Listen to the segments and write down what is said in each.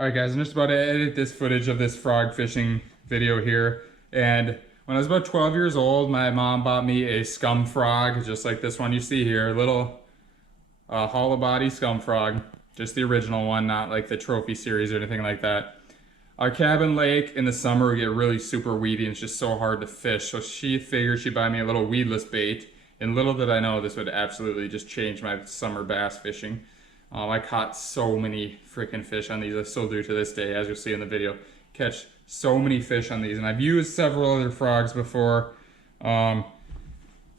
Alright guys, I'm just about to edit this footage of this frog fishing video here. And when I was about 12 years old, my mom bought me a Scum frog, just like this one you see here. A little hollow body Scum frog. Just the original one, not like the trophy series or anything like that. Our cabin lake in the summer would get really super weedy and it's just so hard to fish. So she figured she'd buy me a little weedless bait. And little did I know this would absolutely just change my summer bass fishing. I caught so many freaking fish on these. I still do to this day, as you'll see in the video. Catch so many fish on these. And I've used several other frogs before. The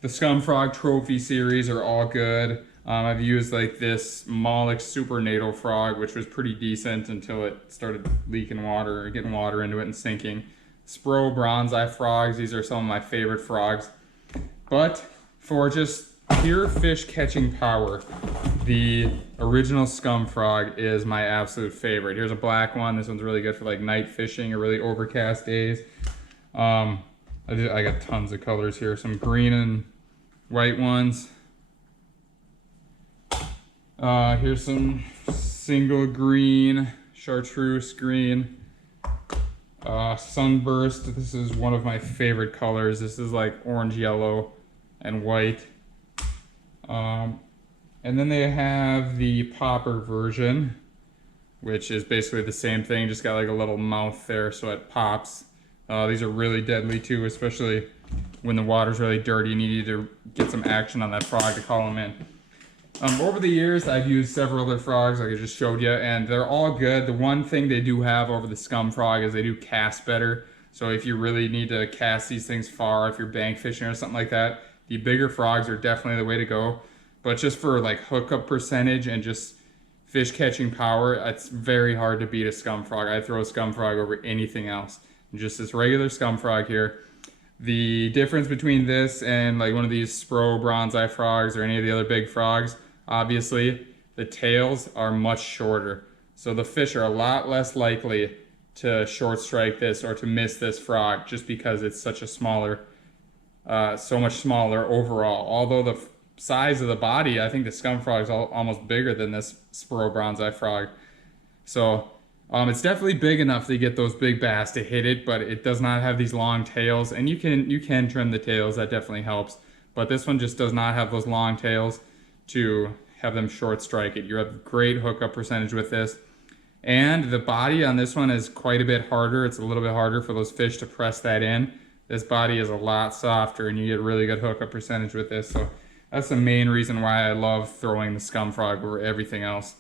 Scum Frog Trophy series are all good. I've used like this Moloch Super NATO frog, which was pretty decent until it started leaking water or getting water into it and sinking. Spro bronze eye frogs, these are some of my favorite frogs. But for just pure fish catching power, the original Scum frog is my absolute favorite. Here's a black one. This one's really good for like night fishing or really overcast days. I got tons of colors here. Some green and white ones. Here's some single green, chartreuse green, sunburst. This is one of my favorite colors. This is like orange, yellow, and white. And then they have the popper version, which is basically the same thing, just got like a little mouth there so it pops. These are really deadly too, especially when the water's really dirty and you need to get some action on that frog to call them in. Over the years, I've used several other frogs like I just showed you, and they're all good. The one thing they do have over the Scum frog is they do cast better. So if you really need to cast these things far, if you're bank fishing or something like that, the bigger frogs are definitely the way to go. But just for like hookup percentage and just fish catching power, it's very hard to beat a Scum frog. I throw a Scum frog over anything else. Just this regular Scum frog here. The difference between this and like one of these Spro bronze eye frogs or any of the other big frogs, obviously the tails are much shorter. So the fish are a lot less likely to short strike this or to miss this frog just because it's such a smaller, so much smaller overall. Although the size of the body, I think the Scum frog is almost bigger than this Spro bronze eye frog. So it's definitely big enough to get those big bass to hit it, but it does not have these long tails. And you can trim the tails, that definitely helps. But this one just does not have those long tails to have them short strike it. You have great hookup percentage with this. And the body on this one is quite a bit harder. It's a little bit harder for those fish to press that in. This body is a lot softer and you get really good hookup percentage with this. So that's the main reason why I love throwing the Scum frog over everything else.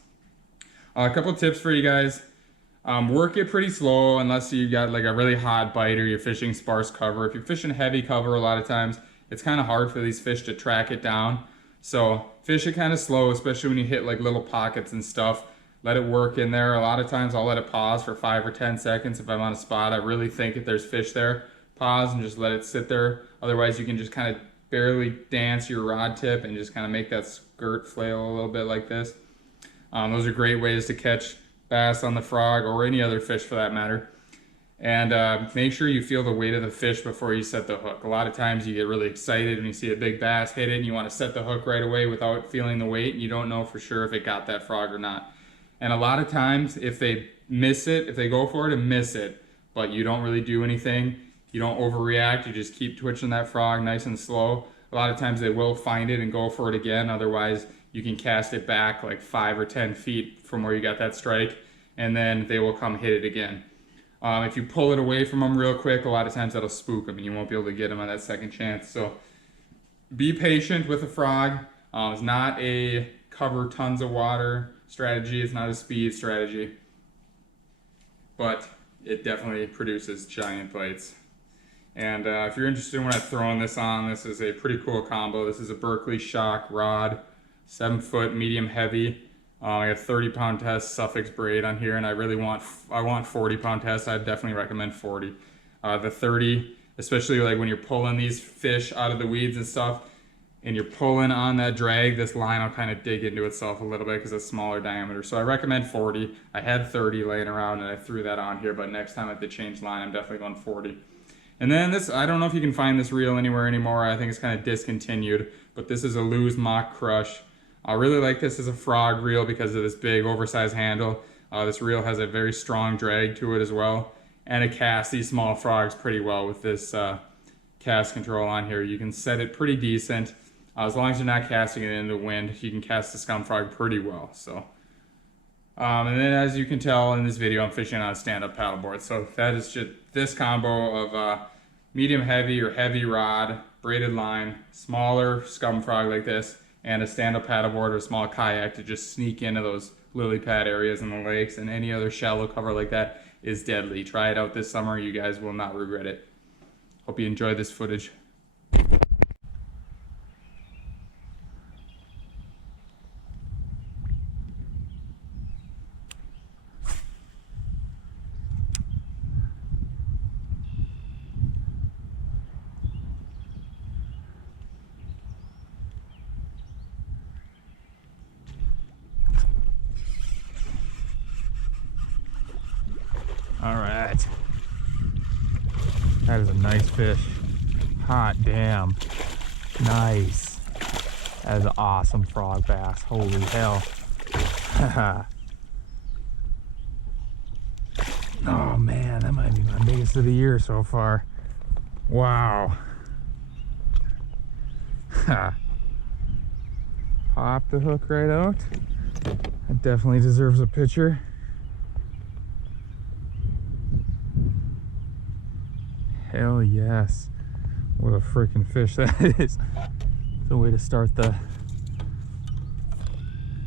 A couple tips for you guys. Work it pretty slow unless you got like a really hot bite or you're fishing sparse cover. If you're fishing heavy cover, a lot of times it's kind of hard for these fish to track it down. So fish it kind of slow, especially when you hit like little pockets and stuff. Let it work in there. A lot of times I'll let it pause for 5 or 10 seconds if I'm on a spot. I really think if there's fish there, pause and just let it sit there. Otherwise you can just kind of barely dance your rod tip and just kind of make that skirt flail a little bit like this. Those are great ways to catch bass on the frog or any other fish for that matter. And make sure you feel the weight of the fish before you set the hook. A lot of times you get really excited when you see a big bass hit it and you want to set the hook right away without feeling the weight and you don't know for sure if it got that frog or not. And a lot of times if they miss it, if they go for it and miss it, but you don't really do anything, you don't overreact, you just keep twitching that frog nice and slow, a lot of times they will find it and go for it again. Otherwise you can cast it back like 5 or 10 feet from where you got that strike and then they will come hit it again. If you pull it away from them real quick, a lot of times that'll spook them and you won't be able to get them on that second chance. So be patient with a frog. It's not a cover tons of water strategy. It's not a speed strategy. But it definitely produces giant bites. And if you're interested in what I'm throwing this on, this is a pretty cool combo. This is a Berkeley Shock rod, 7 foot, medium heavy. I got 30-pound test Suffix braid on here, and I want 40-pound test. I'd definitely recommend 40. The 30, especially like when you're pulling these fish out of the weeds and stuff, and you're pulling on that drag, this line will kind of dig into itself a little bit because it's smaller diameter. So I recommend 40. I had 30 laying around, and I threw that on here, but next time I have to change line, I'm definitely going 40. And then this, I don't know if you can find this reel anywhere anymore. I think it's kind of discontinued, but this is a Lew's Mock Crush. I really like this as a frog reel because of this big oversized handle. This reel has a very strong drag to it as well, and it casts these small frogs pretty well with this cast control on here. You can set it pretty decent. As long as you're not casting it into the wind, you can cast the scum frog pretty well. So, and then as you can tell in this video, I'm fishing on a stand-up paddleboard. So that is just this combo of medium heavy or heavy rod, braided line, smaller scum frog like this, and a stand-up paddleboard or a small kayak to just sneak into those lily pad areas in the lakes, and any other shallow cover like that is deadly. Try it out this summer. You guys will not regret it. Hope you enjoy this footage. All right, that is a nice fish. Hot damn, nice. That is an awesome frog bass. Holy hell. Oh man, that might be my biggest of the year so far. Wow. Pop the hook right out. That definitely deserves a picture. Hell yes. What a freaking fish that is. It's a way to start the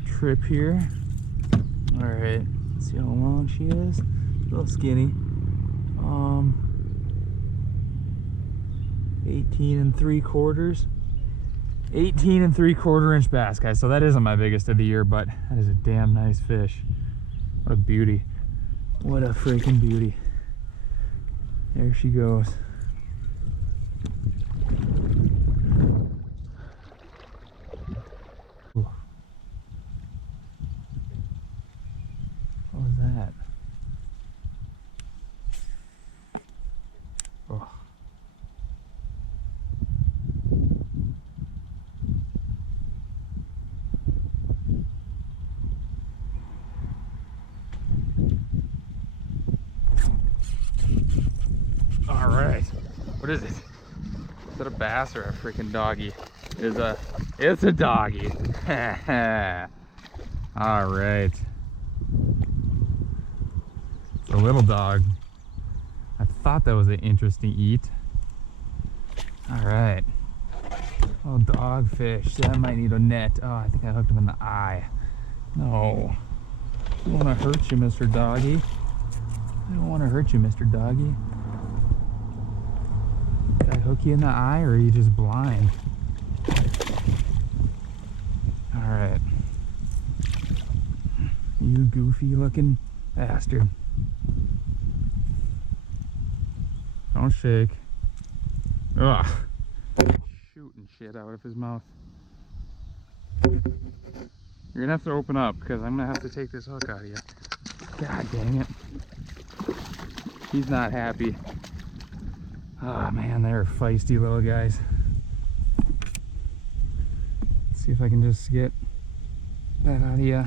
trip here. Alright, let's see how long she is. A little skinny. 18 3/4. 18 3/4 inch bass, guys. So that isn't my biggest of the year, but that is a damn nice fish. What a beauty. What a freaking beauty. There she goes. Ooh. What was that? Oh. All right, what is it? Is it a bass or a freaking doggy? It's a doggy. All right, it's a little dog. I thought that was an interesting eat. All right, oh, dogfish. That might need a net. Oh, I think I hooked him in the eye. No, I don't want to hurt you, Mr. Doggy. I don't want to hurt you, Mr. Doggy. Did I hook you in the eye, or are you just blind? Alright. You goofy looking bastard. Don't shake. Ugh. Shooting shit out of his mouth. You're gonna have to open up, because I'm gonna have to take this hook out of you. God dang it. He's not happy. Oh man, they're feisty little guys. Let's see if I can just get that out of you.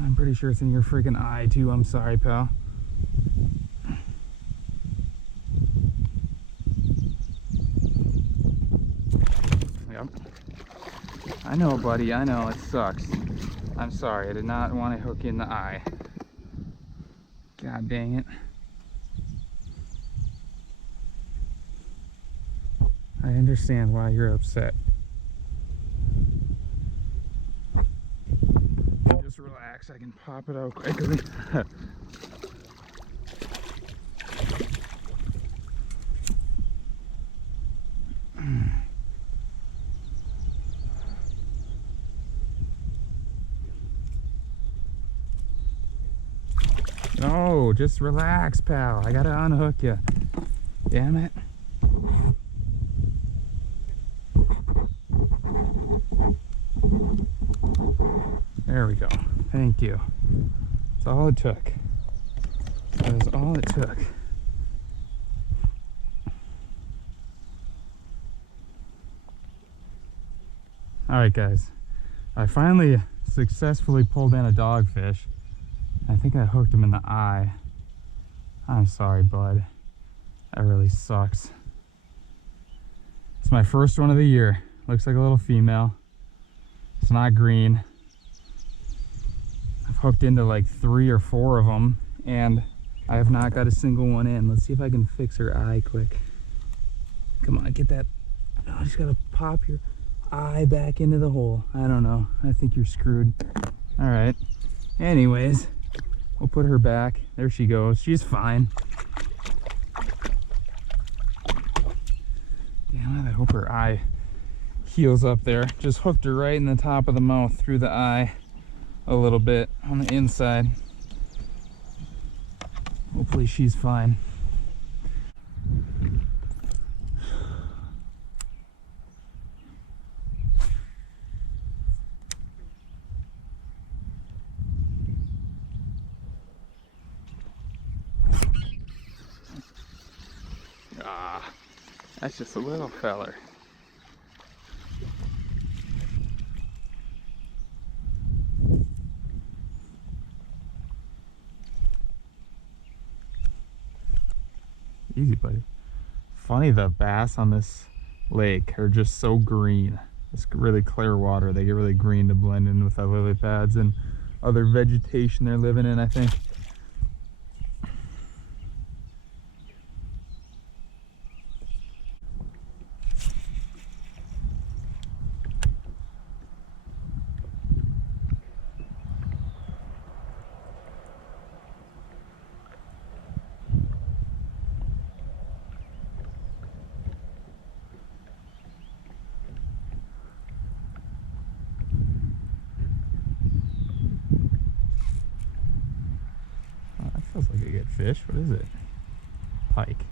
I'm pretty sure it's in your freaking eye too. I'm sorry, pal. Yep. I know, buddy. I know, it sucks. I'm sorry. I did not want to hook you in the eye. God dang it. I understand why you're upset. Just relax, I can pop it out quickly. No, just relax, pal. I gotta unhook you. Damn it. There we go. Thank you. That's all it took. That was all it took. Alright guys, I finally successfully pulled in a dogfish. I think I hooked him in the eye. I'm sorry, bud. That really sucks. It's my first one of the year. Looks like a little female. It's not green. I've hooked into like 3 or 4 of them, and I have not got a single one in. Let's see if I can fix her eye quick. Come on, get that. Oh, I just gotta pop your eye back into the hole. I don't know. I think you're screwed. All right. Anyways, we'll put her back. There she goes. She's fine. Damn it, I hope her eye heals up there. Just hooked her right in the top of the mouth through the eye a little bit on the inside. Hopefully she's fine. Ah, that's just a little feller. Easy, buddy. Funny, the bass on this lake are just so green. It's really clear water. They get really green to blend in with the lily pads and other vegetation they're living in, I think. Feels like a good fish. What is it? Pike.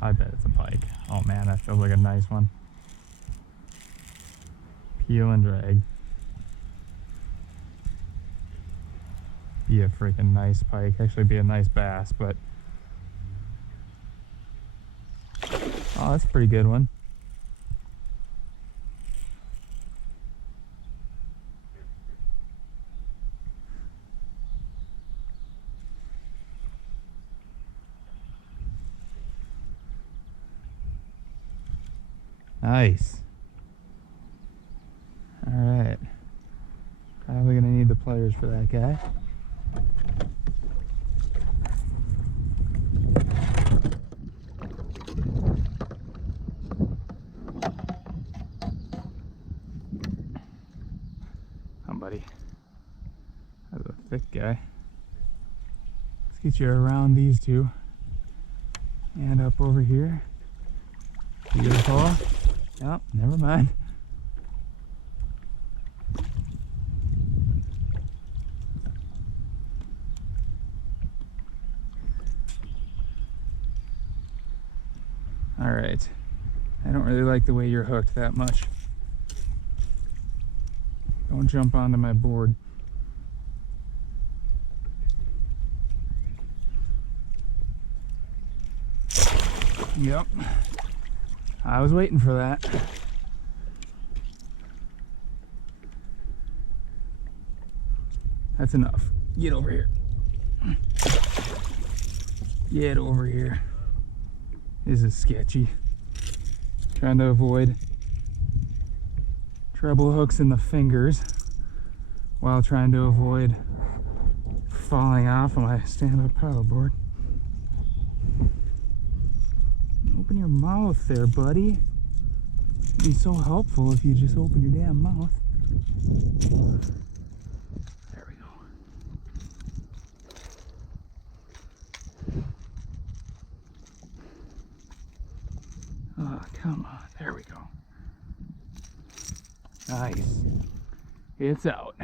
I bet it's a pike. Oh man, that feels like a nice one. Peel and drag. Be a freaking nice pike. Actually be a nice bass, but oh, that's a pretty good one. Nice. All right. Probably gonna need the pliers for that guy. Come, buddy. That's a thick guy. Let's get you around these two and up over here. Beautiful. Yep, never mind. All right. I don't really like the way you're hooked that much. Don't jump onto my board. Yep. I was waiting for that. That's enough. Get over here. Get over here. This is sketchy. Trying to avoid treble hooks in the fingers while trying to avoid falling off of my stand-up paddleboard. Open your mouth there, buddy. It'd be so helpful if you just open your damn mouth. There we go. Oh, come on. There we go. Nice. It's out.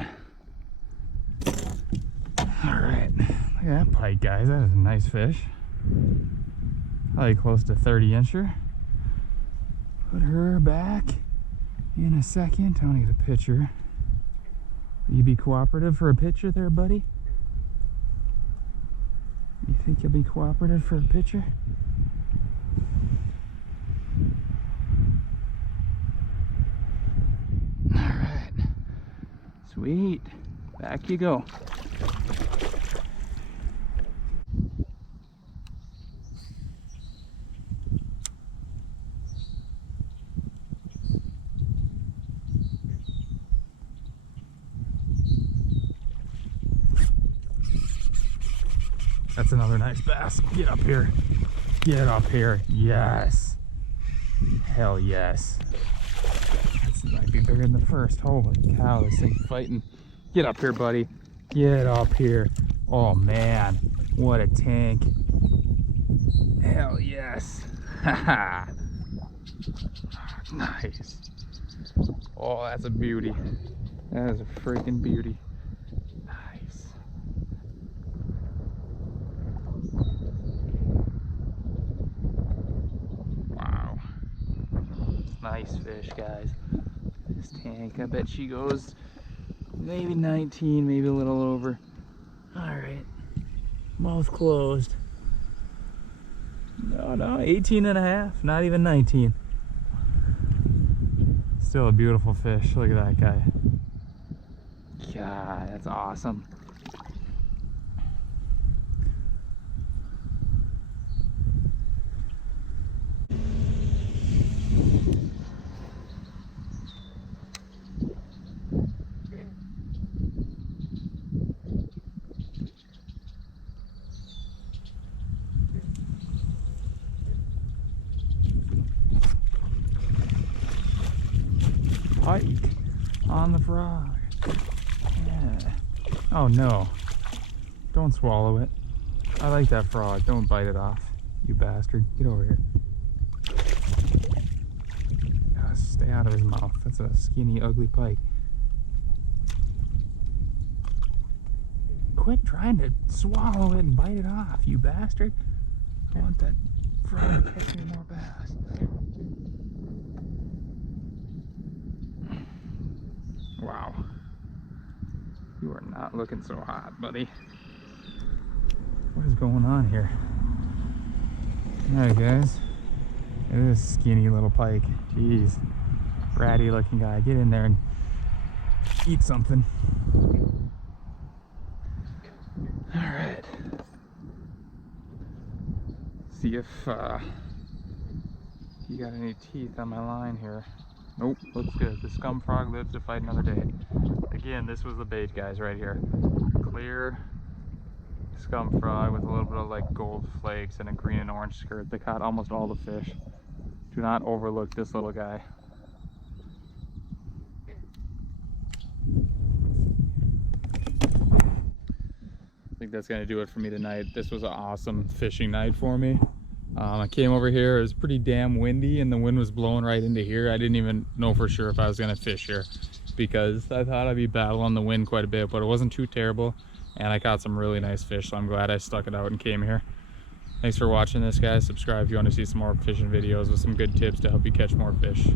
Alright. Look at that pike, guys. That is a nice fish. Probably close to 30-incher. Put her back in a second. I want to get a picture. Will you be cooperative for a picture there, buddy? You think you'll be cooperative for a picture? Alright. Sweet. Back you go. That's another nice bass. Get up here. Get up here. Yes. Hell yes. This might be bigger than the first. Holy cow, this thing's fighting. Get up here, buddy. Get up here. Oh man, what a tank. Hell yes. Haha. Nice. Oh, that's a beauty. That is a freaking beauty. Nice. Wow. Nice fish, guys. This tank, I bet she goes maybe 19, maybe a little over. Alright. Mouth closed. No, 18 and a half, not even 19. Still a beautiful fish. Look at that guy. God, that's awesome. Pike on the frog. Yeah. Oh no. Don't swallow it. I like that frog. Don't bite it off. You bastard. Get over here. Gotta stay out of his mouth. That's a skinny, ugly pike. Quit trying to swallow it and bite it off, you bastard. I want that frog to catch me more bass. Wow. You are not looking so hot, buddy. What is going on here? Alright, guys. It is a skinny little pike. Jeez. Ratty looking guy. Get in there and eat something. Alright. See if you got any teeth on my line here. Nope, looks good. The scum frog lives to fight another day. Again, this was the bait, guys, right here. Clear scum frog with a little bit of like gold flakes and a green and orange skirt. They caught almost all the fish. Do not overlook this little guy. I think that's gonna do it for me tonight. This was an awesome fishing night for me. I came over here, it was pretty damn windy and the wind was blowing right into here. I didn't even know for sure if I was gonna fish here because I thought I'd be battling the wind quite a bit, but it wasn't too terrible and I caught some really nice fish, so I'm glad I stuck it out and came here. Thanks for watching this, guys. Subscribe if you want to see some more fishing videos with some good tips to help you catch more fish.